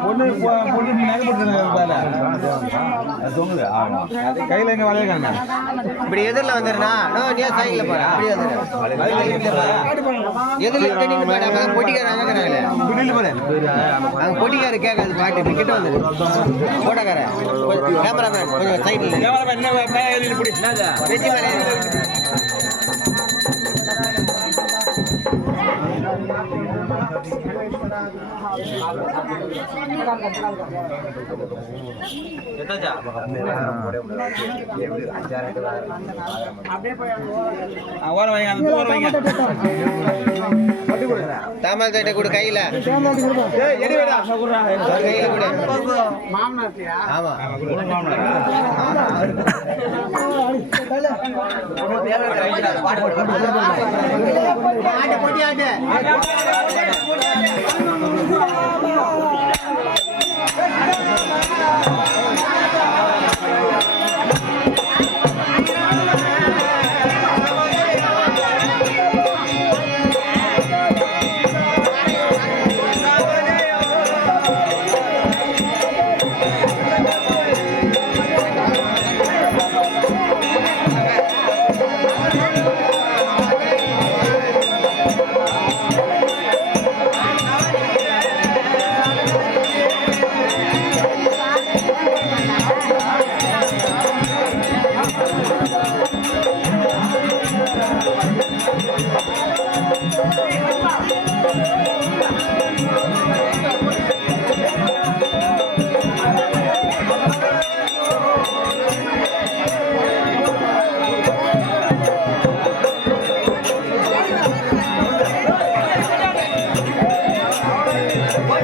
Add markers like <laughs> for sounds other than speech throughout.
பொண்ணு பொ- பொண்ணு நகை போட்டுருக்காங்க கையில எங்க வளையக்காங்க இப்படி எதிரில் வந்துடுறா நோ நீ சைக்கிள் போற அப்படியே வந்துடு எதிரில் இருக்க நீங்க பாரு அங்க பொட்டிக்கார அங்கே குடியில் போறேன் அங்க பொட்டிக்கார கேட்காது பாட்டு. கிட்ட வந்துடு போட்டோக்கார கேமராமேன் கொஞ்சம் என்ன தட்டை கொடு கையில. கையில கொடு ஆமா. ஆட்டு பொட்டி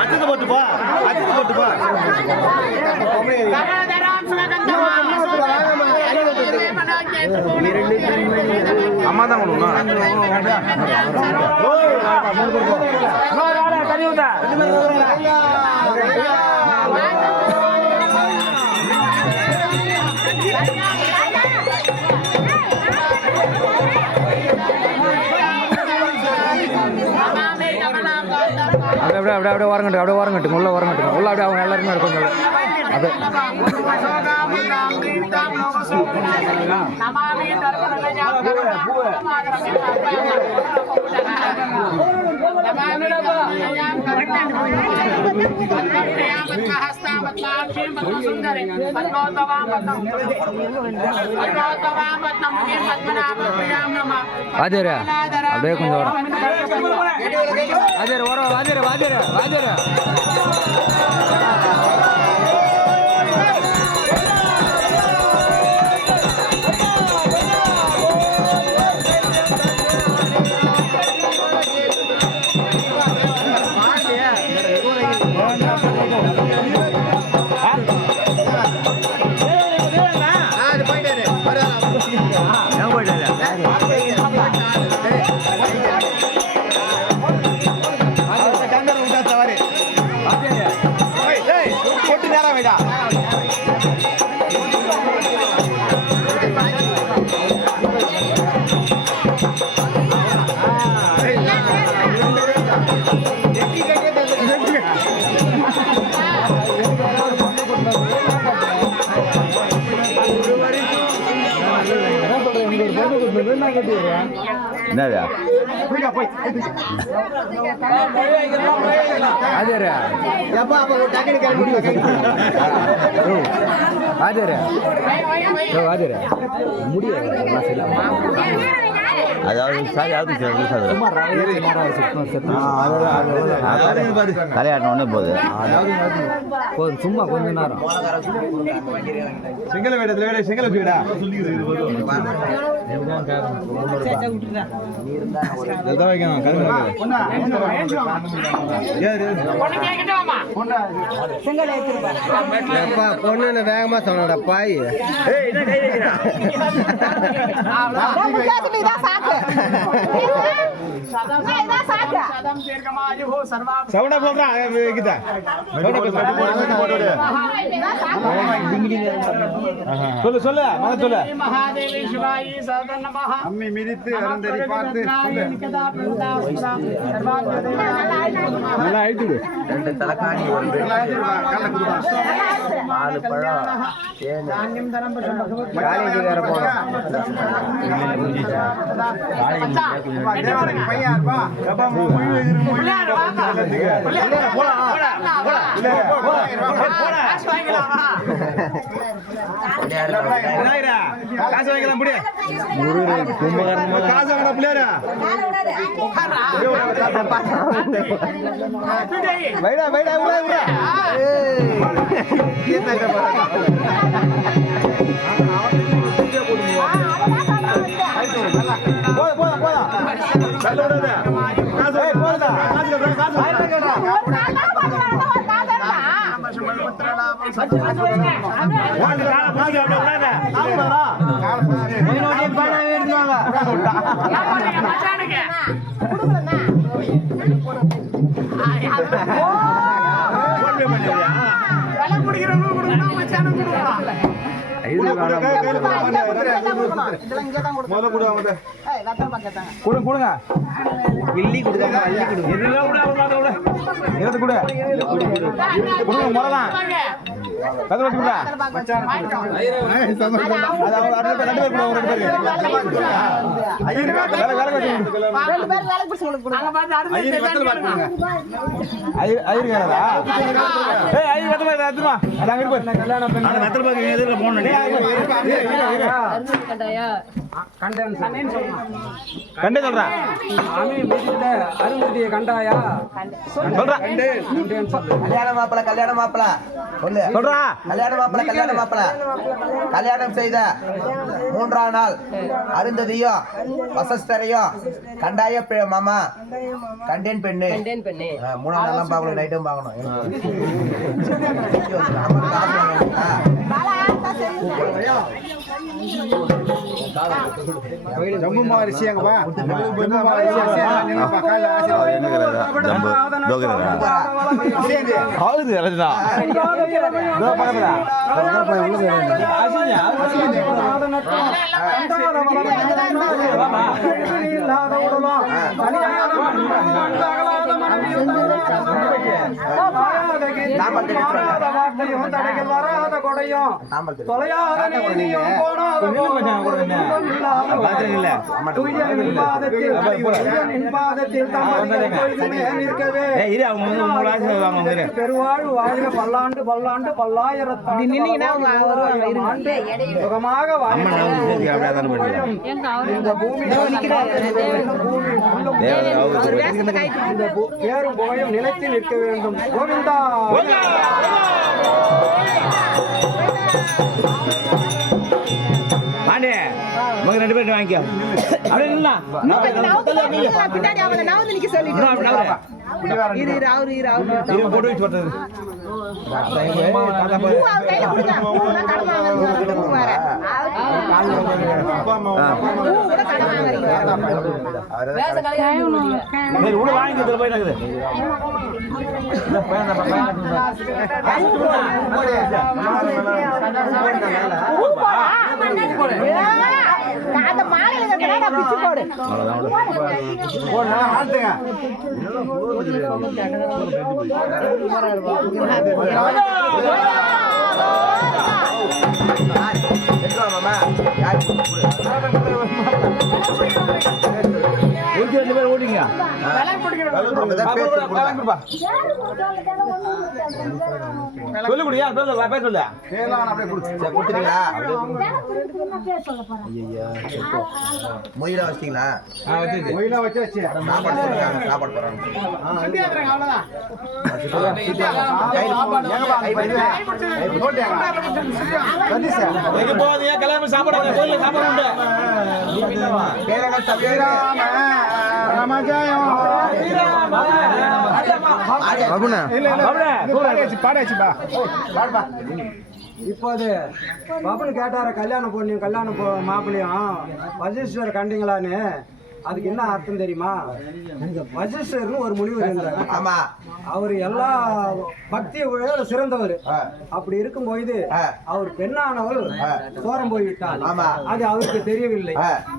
அச்சது போட்டு போ அச்சது போட்டு போ அம்மா தான் கொடுக்கணும் இன்னொரு ஆளை தண்ணி அப்படியே அப்படியே அப்படியே வரங்கட்டு அப்படியே வரங்கட்டு உள்ள வரங்கட்டு உள்ள அப்படியே அவங்க எல்லாருமே இருக்கும் உள்ள. அப்படியே வாத்தியாரே அப்படியே கொஞ்சம் வரும் வாத்தியார் வரோம் வாத்தியார் வாத்தியார் டக்குனு கிளம்பி வாத்தியார் வாத்தியார் முடியாது அதாவது சாரி யாருக்கு தலையாட்டின போகுது. போதும் சும்மா கொஞ்ச நேரம். சிங்கள வேடத்துல வேட சிங்கள பொண்ணு வேகமா சொன்னடா பாய். சவுண்டா போடுறா. கிட்ட சொல்லு சொல்லு மக சொல்லு அம்மி மிதித்து அருந்ததி பார்த்து நல்லா ஆயிட்டு ரெண்டு தலைக்காணி ஒன்று நாலு பழம் காலேஜுக்கார போனோம் பையன் இருப்பா அப்பா மொழி போடா போடா போடா பணம் எடுத்துவாங்க கொடுங்க கொடுங்க இதெல்லாம் கூட அவங்க கூட எடுத்து கொடு. கொடுங்க முதலாம் கதை வச்சு கொடுங்க. ஐயர் கண்டே சொல்றா. அருமதியை கண்டாயா? சொல்றா. கல்யாண மாப்பிள கல்யாண மாப்பிள. சொல்லு. சொல்றா. சொல்றா கல்யாண மாப்பிள கல்யாண மாப்பிள. கல்யாணம் செய்த மூன்றாம் நாள் அருந்ததியும் வசஸ்தரையும் கண்டாய மாமா கண்டேன் பெண்ணு. மூணாம் நாள் பார்க்கணும் நைட்டும் பார்க்கணும். <laughs> நமக்கு ஆசை வேணும்ல? ஜம்மு மகரிஷி அங்க வா ஆகுது எல்லாத்தையும் நாமல் நாமல் பெருவாழ் வாழ்க பல்லாண்டு பல்லாண்டு பல்லாயிரத்தாண்டு சுகமாக வாழ்க இந்த பூமி இந்த பூ- பேரும் புகழும் நிலைத்து நிற்க வேண்டும். கோவிந்தா. பாண்டே மக ரெண்டு பேரும் வாங்கிக்கோ அப்படியே நில்லா பின்னாடி அவனை நவுந்து நிக்க சொல்லிட்டு இரு இரு அவரு இரு அவரு போட்டு வச்சு போட்டது பூ அவர் மாமா. யாரு ஊற்றி ரெண்டு பேரும் ஓட்டிங்க பேர் சொல்லி. குடியா சொல்லு பேர் சொல்லு கொடுத்துட்டீங்களா? மொயில வச்சிட்டீங்களா? சாப்பாடு சொல்லுங்க சாப்பாடு போறாங்க எங்க போகாதீங்க கல்யாணம் சாப்பாடு கோயில சாப்பாடு உண்டு. கேரள சபையில இப்போது பாப்பனு கேட்டார கல்யாணம் பொண்ணையும் கல்யாணம் மாப்பிள்ளையும். வசிஷ்டர் கண்டிங்களான்னு. அதுக்கு என்ன அர்த்தம் தெரியுமா வசிஷ்டர்னு ஒரு முனிவர் இருந்தார் ஆமா அவர் எல்லா பக்தியை விட சிறந்தவர். அப்படி இருக்கும் பொழுது ஆ. அவர் பெண்ணானவள் சோரம் போய்விட்டாள் ஆமா. அது அவருக்கு தெரியவில்லை.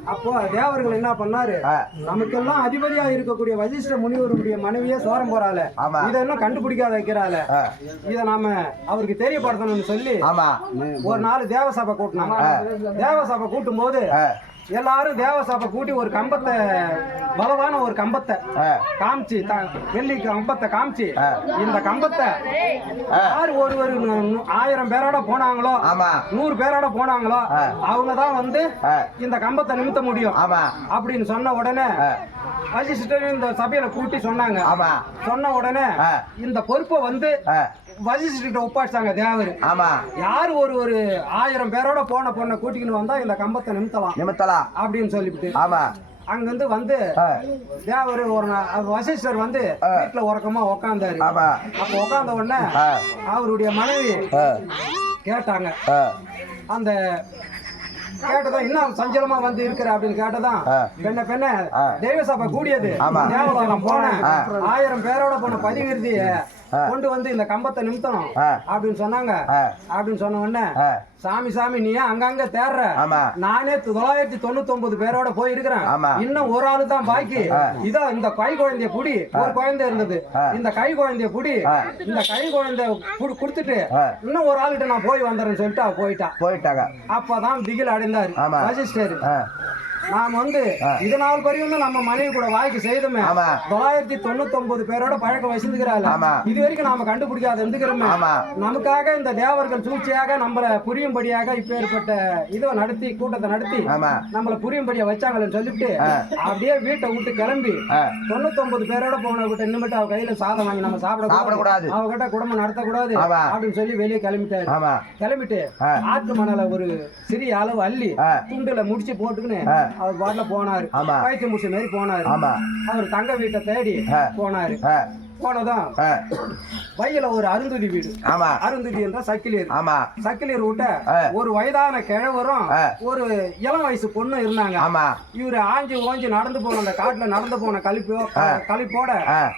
அப்போ தேவர்கள் என்ன பண்ணாரு. நமக்கெல்லாம் அதிபதியா இருக்கக்கூடிய வசிஷ்ட முனிவருடைய மனைவியே சோரம் போறாள ஆமா. இதை இன்னும் கண்டுபிடிக்காத வைக்கிறாள. இத நாம அவருக்கு தெரியப்படுத்தணும்னு சொல்லி ஒரு நாள் தேவசபை கூட்டினாங்க தேவசபை கூட்டும் போது. எல்லாரும் தேவசபை கூட்டி ஒரு கம்பத்தை பலவான ஒரு கம்பத்தை. காமிச்சு வெள்ளி கம்பத்தை காமிச்சு. இந்த கம்பத்தை. யார் நு- ஆயிரம் பேரோட போனாங்களோ. நூறு பேரோட போனாங்களோ. அவங்க தான் வந்து. இந்த கம்பத்தை நிமித்த முடியும் அப்படின்னு சொன்ன உடனே. வசிஷ்டர் இந்த சபையில கூட்டி சொன்னாங்க சொன்ன உடனே. இந்த பொறுப்பை வந்து ஆ. வசிஷ்டர்கிட்ட ஒப்பாச்சாங்க தேவர் ஆமா யார் ஒரு ஒரு ஆயிரம் பேரோட போன பொண்ணை கூட்டிக்கின்னு வந்தா இந்த கம்பத்தை நிமித்தலாம் நிமித்தலா அப்படின்னு சொல்லிவிட்டு ஆமா அங்கிருந்து வந்து. தேவர் ஒரு வசிஷ்டர் வந்து. வீட்டுல உறக்கமா உக்காந்தாரு அப்ப உக்காந்த உடனே. அவருடைய மனைவி. கேட்டாங்க. அந்த கேட்டதான் இன்னும் சஞ்சலமா வந்து இருக்கிற அப்படின்னு கேட்டதான். பெண்ண பெண்ண. தெய்வ சபை கூடியது போனேன் ஆ. ஆயிரம் பேரோட போன பதிவிருதிய. கொண்டு வந்து இந்த கம்பத்தை நிமித்தணும். அப்படின்னு சொன்னாங்க. அப்படின்னு சொன்ன உடனே. சாமி சாமி நீ அங்கங்க தேடுற. நானே தொள்ளாயிரத்தி தொண்ணூத்தி ஒன்பது பேரோட போயிருக்கிறேன். இன்னும் ஒரு ஆளு தான் பாக்கி. இதோ இந்த கை குழந்தைய புடி ஒரு குழந்தை இருந்தது. இந்த கை குழந்தைய புடி. இந்த கை குழந்தை புடி- கொடுத்துட்டு. இன்னும் ஒரு ஆளுகிட்ட நான் போய் வந்துறேன்னு சொல்லிட்டு அவ போயிட்டா போயிட்டாங்க அப்பதான் திகில் அடைந்தாரு. வசிஷ்டர். நாம வந்து இது நாள் வரையும் நம்ம மனைவி கூட வாழ்க்கை செய்தோமே. தொள்ளாயிரத்தி தொண்ணூத்தி ஒன்பது பேரோட பழக்கம் வசிந்துக்கிறாள் ஆமா. இது வரைக்கும் நாம கண்டுபிடிக்காத இருந்துக்கிறோமே. நமக்காக இந்த தேவர்கள் சூழ்ச்சியாக நம்மள புரியும்படியாக இப்ப ஏற்பட்ட இதை நடத்தி கூட்டத்தை நடத்தி. நம்மள புரியும்படியா வச்சாங்கன்னு சொல்லிட்டு. அப்படியே வீட்டை விட்டு கிளம்பி. தொண்ணூத்தி ஒன்பது பேரோட போன விட்டு இன்னும் அவ கையில சாதம் வாங்கி நம்ம சாப்பிட சாப்பிடக்கூடாது. அவகிட்ட குடும்பம் நடத்தக்கூடாது. அப்படின்னு சொல்லி வெளியே கிளம்பிட்டாரு கிளம்பிட்டு ஆ. ஆட்டு மணல ஒரு சிறிய அளவு அள்ளி. துண்டுல முடிச்சு போட்டுக்கின்னு. அவர் பாட்டுல போனாரு. பைத்தியம் முடிச்ச மாதிரி போனாரு. அவர் தங்க வீட்டை தேடி. போனாரு. போனதும் வயல ஒரு அருந்துதி வீடு. ஆமா. அருந்துதி என்ற சக்கிலியர். ஆமா. சக்கிலியர் விட்ட. ஒரு வயதான கிழவரும். ஒரு இளம் வயசு பொண்ணும் இருந்தாங்க. ஆமா. இவரு ஆஞ்சி ஓஞ்சி நடந்து போன அந்த காட்டுல நடந்து போன கழிப்போ கழிப்போட.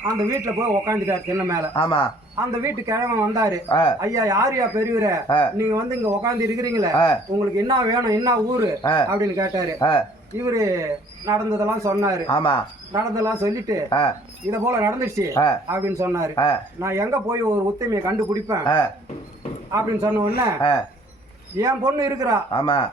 அந்த வீட்டுல போய் உக்காந்துட்டாரு திண்ணை மேல. ஆமா. அந்த வீட்டு கிழவன் வந்தாரு. ஐயா யாருயா பெரியவர. நீங்க வந்து இங்க உக்காந்து இருக்கிறீங்களே. உங்களுக்கு என்ன வேணும் என்ன ஊரு. அப்படின்னு கேட்டாரு. இவரு நடந்ததெல்லாம் சொன்னாரு. ஆமா. நடந்ததெல்லாம் சொல்லிட்டு இத போல நடந்துருச்சு. ஆ. அப்படின்னு சொன்னாரு. நான் எங்க போய் ஒரு உத்தமையை கண்டுபிடிப்பேன்? அப்படின்னு சொன்ன உடனே என் பொண்ணு இருக்கிறா. ஆமா.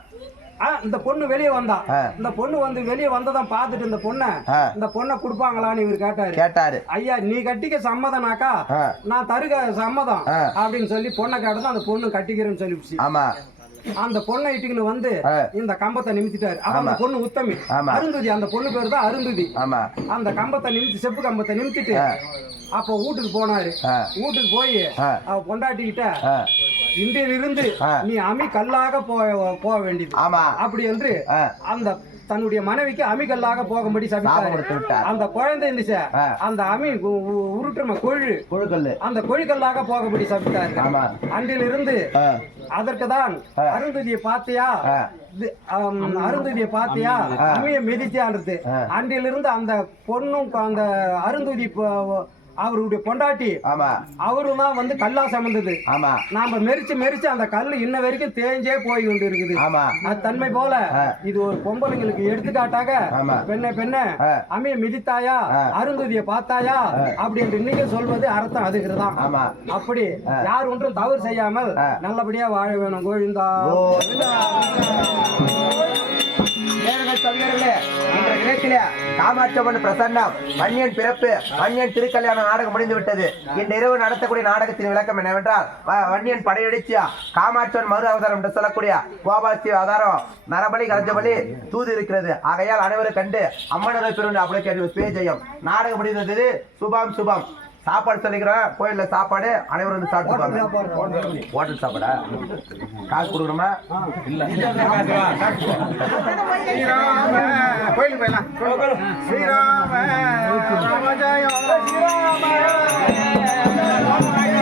இந்த பொண்ணு வெளியே வந்தா. இந்த பொண்ணு வந்து வெளியே வந்ததான் பார்த்துட்டு இந்த பொண்ணை. இந்த பொண்ணை கொடுப்பாங்களான்னு இவர் கேட்டாரு. கேட்டாரு. ஐயா நீ கட்டிக்க சம்மதனாக்கா ஆ. நான் தருக சம்மதம். அப்படின்னு சொல்லி பொண்ணை கேட்டதும் அந்த பொண்ணு கட்டிக்கிறேன்னு சொல்லிடுச்சு. ஆமா. அந்த பொண்ணை இட்டுக்குன்னு வந்து. இந்த கம்பத்தை நிமித்திட்டாரு அந்த பொண்ணு உத்தமி. அருந்துதி அந்த பொண்ணு பேர் தான் அருந்துதி ஆமா அந்த கம்பத்தை நிமித்தி செப்பு கம்பத்தை நிமித்திட்டு. அப்போ வீட்டுக்கு போனாரு. வீட்டுக்கு போய். அவ பொண்டாட்டிக்கிட்ட ஆ. நீ அமி கல்லாக போக போக வேண்டியது ஆமா அப்படி என்று. அந்த தன்னுடைய மனைவிக்கு அமிகல்லாக போகும்படி சபித்தாரு. அந்த குழந்தை இருந்துச்சு. அந்த அமி உருட்டும கொழு குழுக்கல்லு அந்த கொழுக்கல்லாக போகும்படி சபித்தாரு. அன்றிலிருந்து அதற்கு தான். அருந்ததியை ஆம், அருந்ததியை பாத்தியா ஆ. அம்மிய மிதித்தியான்றது ஆ. அன்றிலிருந்து அந்த பொண்ணும் அந்த அருந்ததி அவருடைய பொண்டாட்டி. ஆமா. அவரும் தான் வந்து கல்லா சமந்தது. ஆமா. நாம மெரிச்சு மெரிச்சு அந்த கல்லு இன்ன வரைக்கும் தேஞ்சே போய் கொண்டு இருக்குது ஆமா. அது தன்மை போல. இது ஒரு பொம்பளைங்களுக்கு எடுத்துக்காட்டாக. பெண்ணே பெண்ண ஆ. அம்மிய மிதித்தாயா. அருந்ததிய பார்த்தாயா? அப்படி என்று இன்னைக்கு சொல்வது அர்த்தம் அதுக்குதான் ஆமா. அப்படி யார் ஒன்றும் தவறு செய்யாமல். நல்லபடியா வாழ வேணும். கோவிந்தா. நேர்கள் கவிஞர்களே இன்றைய நிகழ்ச்சியில காமாட்சம்மன் பிரசன்னம். மன்னியன் பிறப்பு மன்னியன் திருக்கல்யாண நாடகம் முடிந்து விட்டது இன்று இரவு நடத்தக்கூடிய நாடகத்தின் விளக்கம் என்னவென்றால் வன்னியன் படையெடுச்சியா காமாட்சவன் மறு அவதாரம் என்று சொல்லக்கூடிய கோபாலசி அவதாரம் நரபலி கலஞ்சபலி தூது இருக்கிறது. ஆகையால் அனைவரும் கண்டு அம்மனரை பெருண்டு அப்படி கேட்டு நாடகம் முடிந்தது சுபம் சுபம். சாப்பாடு சொல்லிக்கிறோம் கோயிலில் சாப்பாடு அனைவரும் வந்து சாப்பிட்டு ஹோட்டல் சாப்பாடா காசு கொடுக்குறோமா இல்லை. கோயிலுக்கு போயிடலாம். ஸ்ரீராம